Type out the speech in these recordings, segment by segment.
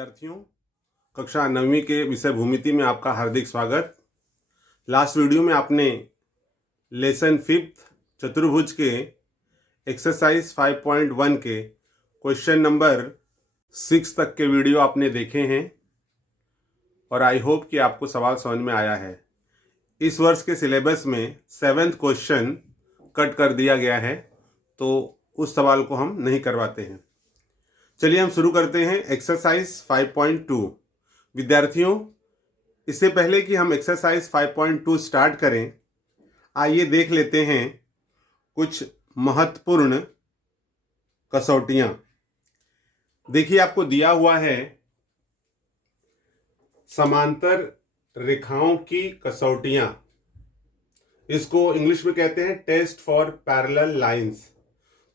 विद्यार्थियों, कक्षा 9वीं के विषय भूमिति में आपका हार्दिक स्वागत। लास्ट वीडियो में आपने लेसन 5th चतुर्भुज के एक्सरसाइज 5.1 के क्वेश्चन नंबर 6 तक के वीडियो आपने देखे हैं और आई होप कि आपको सवाल समझ में आया है। इस वर्ष के सिलेबस में 7th क्वेश्चन कट कर दिया गया है, तो उस सवाल को हम नहीं करवाते हैं। चलिए हम शुरू करते हैं एक्सरसाइज 5.2। विद्यार्थियों, इससे पहले कि हम एक्सरसाइज 5.2 स्टार्ट करें, आइए देख लेते हैं कुछ महत्वपूर्ण कसौटियां। देखिए, आपको दिया हुआ है समांतर रेखाओं की कसौटियां। इसको इंग्लिश में कहते हैं टेस्ट फॉर पैरेलल लाइंस।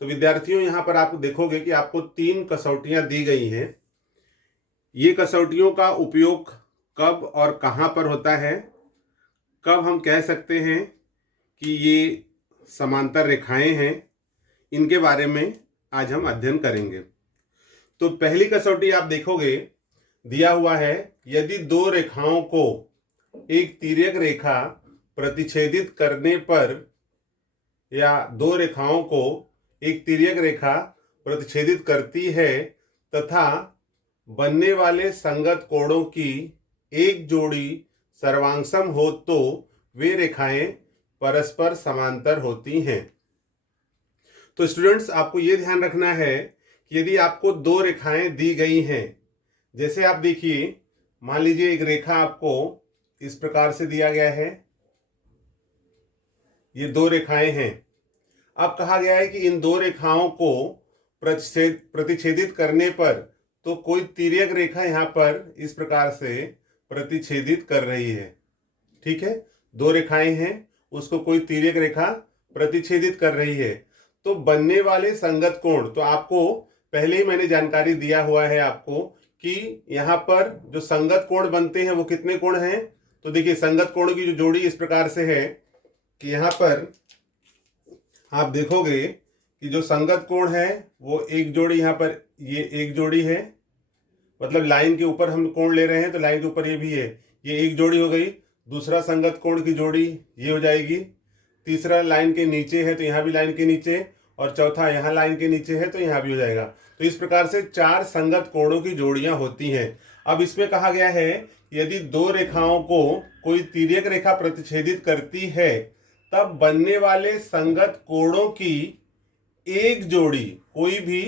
तो विद्यार्थियों, यहां पर आप देखोगे कि आपको 3 कसौटियां दी गई हैं। ये कसौटियों का उपयोग कब और कहां पर होता है, कब हम कह सकते हैं कि ये समांतर रेखाएं हैं, इनके बारे में आज हम अध्ययन करेंगे। तो पहली कसौटी आप देखोगे, दिया हुआ है यदि 2 रेखाओं को एक तिर्यक रेखा प्रतिच्छेदित करने पर, या 2 रेखाओं को एक तिर्यक रेखा प्रतिच्छेदित करती है तथा बनने वाले संगत कोणों की एक जोड़ी सर्वांगसम हो, तो वे रेखाएं परस्पर समांतर होती हैं। तो स्टूडेंट्स, आपको यह ध्यान रखना है कि यदि आपको 2 रेखाएं दी गई हैं, जैसे आप देखिए, मान लीजिए एक रेखा आपको इस प्रकार से दिया गया है, ये 2 रेखाएं हैं। अब कहा गया है कि इन 2 रेखाओं को प्रतिच्छेदित करने पर तो कोई तिर्यक रेखा यहां पर इस प्रकार से प्रतिच्छेदित कर रही है। ठीक है, 2 रेखाएं हैं, उसको कोई तिर्यक रेखा प्रतिच्छेदित कर रही है। तो बनने वाले संगत कोण, तो आपको पहले ही मैंने जानकारी दिया हुआ है आपको कि यहां पर जो संगत कोण बनते हैं वो कितने कोण हैं। तो देखिए, संगत कोणों की जो जोड़ी इस प्रकार से है कि यहां पर आप देखोगे कि जो संगत कोण है वो एक जोड़ी, यहां पर ये एक जोड़ी है, मतलब लाइन के ऊपर हम कोण ले रहे हैं तो लाइन के ऊपर ये भी है, ये एक जोड़ी हो गई। दूसरा संगत कोण की जोड़ी ये हो जाएगी। तीसरा लाइन के नीचे है तो यहाँ भी लाइन के नीचे, और चौथा यहाँ लाइन के नीचे है तो यहाँ भी हो जाएगा। तो इस प्रकार से 4 संगत कोणों की जोड़ियां होती हैं। अब इसमें कहा गया है यदि 2 रेखाओं को कोई तिर्यक रेखा प्रतिच्छेदित करती है, तब बनने वाले संगत कोणों की एक जोड़ी, कोई भी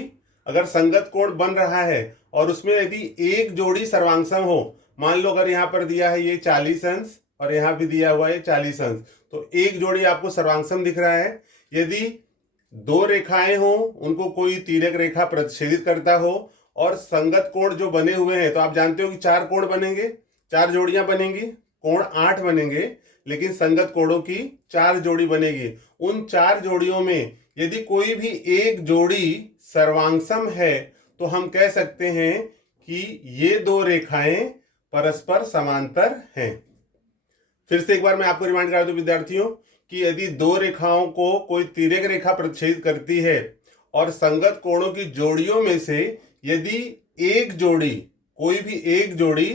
अगर संगत कोण बन रहा है और उसमें यदि एक जोड़ी सर्वांगसम हो, मान लो अगर यहाँ पर दिया है ये 40 अंश और यहाँ भी दिया हुआ है 40 अंश, तो एक जोड़ी आपको सर्वांगसम दिख रहा है। यदि 2 रेखाएं हो, उनको कोई तिर्यक रेखा प्रतिच्छेदित करता हो और संगत कोण जो बने हुए हैं, तो आप जानते हो कि 4 कोण बनेंगे, 4 जोड़ियां बनेंगी, कोण 8 बनेंगे, लेकिन संगत कोणों की 4 जोड़ी बनेगी। उन 4 जोड़ियों में यदि कोई भी एक जोड़ी सर्वांगसम है तो हम कह सकते हैं कि ये 2 रेखाएं परस्पर समांतर हैं। फिर से एक बार मैं आपको रिमाइंड करा दूं विद्यार्थियों कि यदि 2 रेखाओं को कोई तिर्यक रेखा प्रतिच्छेदित करती है और संगत कोणों की जोड़ियों में से यदि एक जोड़ी, कोई भी एक जोड़ी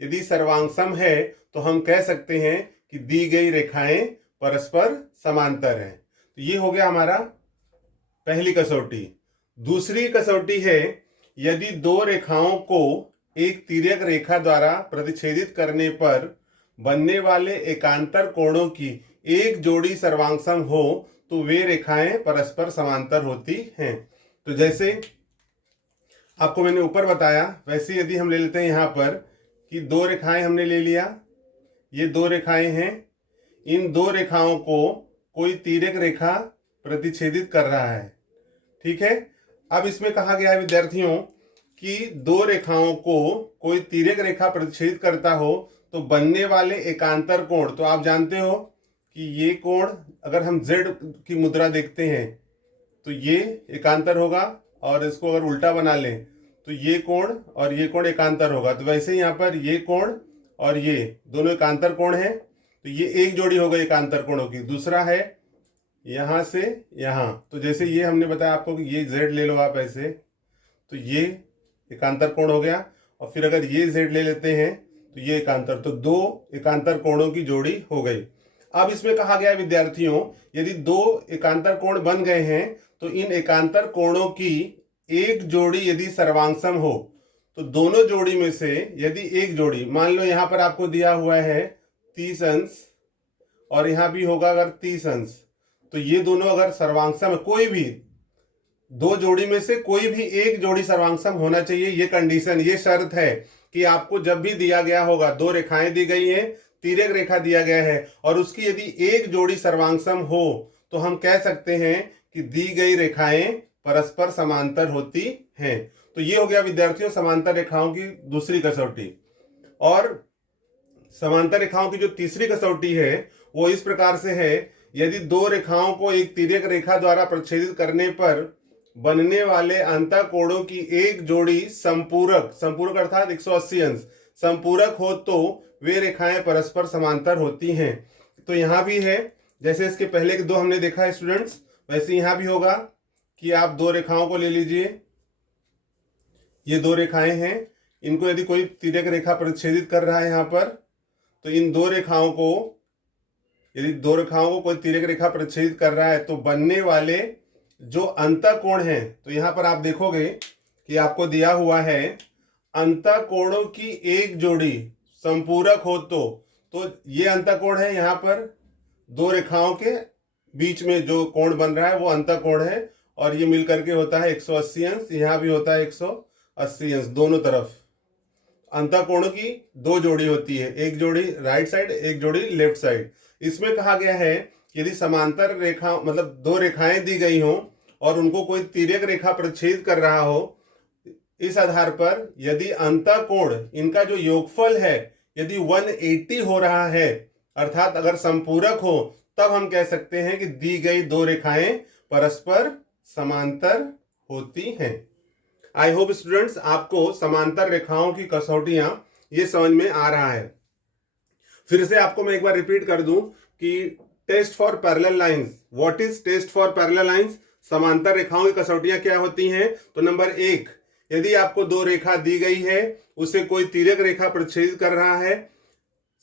यदि सर्वांगसम है, तो हम कह सकते हैं कि दी गई रेखाएं परस्पर समांतर हैं। तो ये हो गया हमारा पहली कसौटी। दूसरी कसौटी है यदि 2 रेखाओं को एक तिर्यक रेखा द्वारा प्रतिच्छेदित करने पर बनने वाले एकांतर कोणों की एक जोड़ी सर्वांगसम हो, तो वे रेखाएं परस्पर समांतर होती हैं। तो जैसे आपको मैंने ऊपर बताया, वैसे यदि हम ले लेते हैं यहाँ पर कि 2 रेखाएं हमने ले लिया, ये 2 रेखाएं हैं, इन 2 रेखाओं को कोई तिर्यक रेखा प्रतिच्छेदित कर रहा है। ठीक है, अब इसमें कहा गया है विद्यार्थियों कि 2 रेखाओं को कोई तिर्यक रेखा प्रतिच्छेदित करता हो तो बनने वाले एकांतर कोण, तो आप जानते हो कि ये कोण, अगर हम Z की मुद्रा देखते हैं तो ये एकांतर होगा, और इसको अगर उल्टा बना लें तो ये कोण और ये कोण एकांतर होगा। तो वैसे ही यहाँ पर ये कोण और ये दोनों एकांतर कोण है, तो ये एक जोड़ी हो गई एकांतर कोणों की। दूसरा है यहां से यहां, तो जैसे ये हमने बताया आपको कि ये Z ले लो आप ऐसे, तो ये एकांतर कोण हो गया, और फिर अगर ये z ले लेते हैं तो ये एकांतर, तो दो एकांतर कोणों की जोड़ी हो गई। अब इसमें कहा गया विद्यार्थियों, यदि दो एकांतर कोण बन गए हैं तो इन एकांतर कोणों की एक जोड़ी यदि सर्वांगसम हो, तो दोनों जोड़ी में से यदि एक जोड़ी, मान लो यहां पर आपको दिया हुआ है 30 अंश और यहां भी होगा अगर 30 अंश, तो ये दोनों अगर सर्वांगसम है, कोई भी दो जोड़ी में से कोई भी एक जोड़ी सर्वांगसम होना चाहिए। ये कंडीशन, ये शर्त है कि आपको जब भी दिया गया होगा, दो रेखाएं दी गई हैं, तिर्यक रेखा दिया गया है और उसकी यदि एक जोड़ी सर्वांगसम हो तो हम कह सकते हैं कि दी गई रेखाएं परस्पर समांतर होती हैं। तो ये हो गया विद्यार्थियों समांतर रेखाओं की दूसरी कसौटी। और समांतर रेखाओं की जो तीसरी कसौटी है वो इस प्रकार से है, यदि दो रेखाओं को एक तिर्यक रेखा द्वारा प्रच्छेदित करने पर बनने वाले अंतःकोणों की एक जोड़ी संपूरक, संपूरक अर्थात 180 अंश संपूरक हो तो वे रेखाएं परस्पर समांतर होती हैं। तो यहां भी है, जैसे इसके पहले के दो हमने देखा है स्टूडेंट्स, वैसे यहां भी होगा कि आप दो रेखाओं को ले लीजिए, ये दो रेखाएं हैं, इनको यदि कोई तिर्यक रेखा प्रच्छेदित कर रहा है यहां पर, तो इन दो रेखाओं को, यदि दो रेखाओं को कोई तिर्यक रेखा प्रच्छेदित कर रहा है तो बनने वाले जो अंतःकोण हैं, तो यहां पर आप देखोगे कि आपको दिया हुआ है अंतःकोणों की एक जोड़ी संपूरक हो तो ये अंतःकोण है, यहां पर दो रेखाओं के बीच में जो कोण बन रहा है वो अंतःकोण है और ये मिलकर के होता है 180 अंश, यहां भी होता है 180 अंश। दोनों तरफ अंतःकोणों की दो जोड़ी होती है, एक जोड़ी राइट साइड, एक जोड़ी लेफ्ट साइड। इसमें कहा गया है यदि समांतर रेखा मतलब दो रेखाएं दी गई हों और उनको कोई तिर्यक रेखा प्रच्छेद कर रहा हो, इस आधार पर यदि अंतःकोण इनका जो योगफल है यदि 180 हो रहा है, अर्थात अगर संपूरक हो, तब हम कह सकते हैं कि दी गई दो रेखाएं परस्पर समांतर होती हैं। आई होप स्टूडेंट्स आपको समांतर रेखाओं की कसौटियां ये समझ में आ रहा है। फिर से आपको मैं एक बार रिपीट कर दूं कि test for parallel lines, what is test for parallel lines, समांतर रेखाओं की कसौटियां क्या होती हैं। तो नंबर 1, यदि आपको दो रेखा दी गई है, उसे कोई तिर्यक रेखा प्रच्छेदित कर रहा है,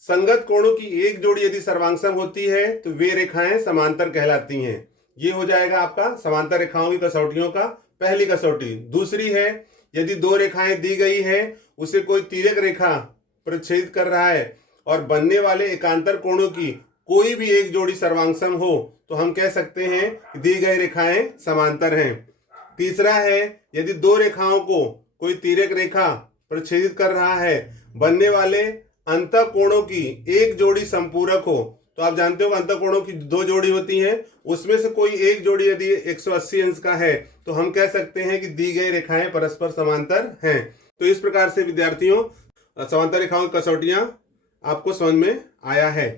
संगत कोणों की एक जोड़ी यदि सर्वांगसम होती है तो वे रेखाएं समांतर कहलाती हैं। ये हो जाएगा आपका समांतर रेखाओं की कसौटियों का पहली कसौटी। दूसरी है, यदि दो रेखाएं दी गई है, उसे कोई तिर्यक रेखा प्रच्छेदित कर रहा है और बनने वाले एकांतर कोणों की कोई भी एक जोड़ी सर्वांगसम हो तो हम कह सकते हैं कि दी गई रेखाएं समांतर हैं। तीसरा है, यदि दो रेखाओं को कोई तिर्यक रेखा प्रच्छेदित कर रहा है, बनने वाले अंतःकोणों की एक जोड़ी संपूरक हो, तो आप जानते हो अंतःकोणों की दो जोड़ी होती हैं, उसमें से कोई एक जोड़ी यदि 180 अंश का है तो हम कह सकते हैं कि दी गई रेखाएं परस्पर समांतर हैं। तो इस प्रकार से विद्यार्थियों समांतर रेखाओं की कसौटियां आपको समझ में आया है।